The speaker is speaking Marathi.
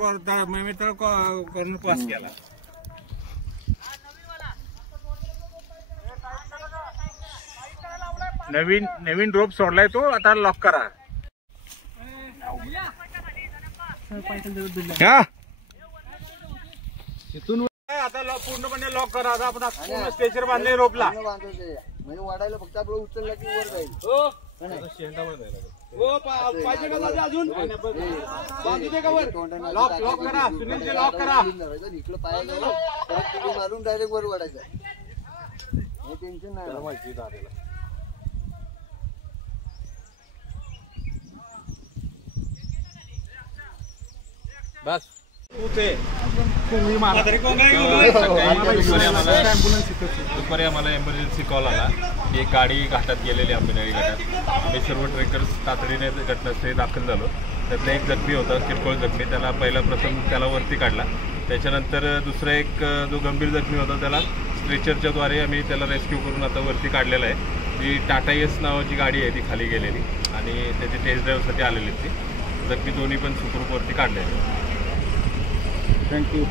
मित्र कॉर्नर पास केला. नवीन ड्रॉप सोडलाय तो, आता लॉक करा. आता पूर्णपणे लॉक करा. आता आपण पूर्ण स्टेचर बांधले रोपला. म्हणजे वाढायला फक्त आपलं उचललं की वर जाईल. पाहिजे का अजून बांधू दे का वर. लॉक करा सुनील, लॉक करा. इकडं पाया गेलं परत मारून डायरेक्ट वर वाढायचं. हे टेन्शन नाही माहिती दादाला. बस दुपारी आम्हाला एमर्जन्सी कॉल आला की एक गाडी घाटात गेलेली आंबेनळी घाटात. आम्ही सर्व ट्रेकर्स तातडीने घटनास्थळी दाखल झालो. त्यातला एक जखमी होता, किरकोळ जखमी. त्याला पहिला प्रथम त्याला वरती काढला. त्याच्यानंतर दुसरा एक जो गंभीर जखमी होता त्याला स्ट्रेचरच्या द्वारे आम्ही त्याला रेस्क्यू करून आता वरती काढलेला आहे. जी टाटा एस नावाची गाडी आहे ती खाली गेलेली आणि त्याची टेस्ट ड्राईव्हसाठी आलेली ती. जखमी दोन्ही पण सुखरूप वरती काढलेली. थँक्यू.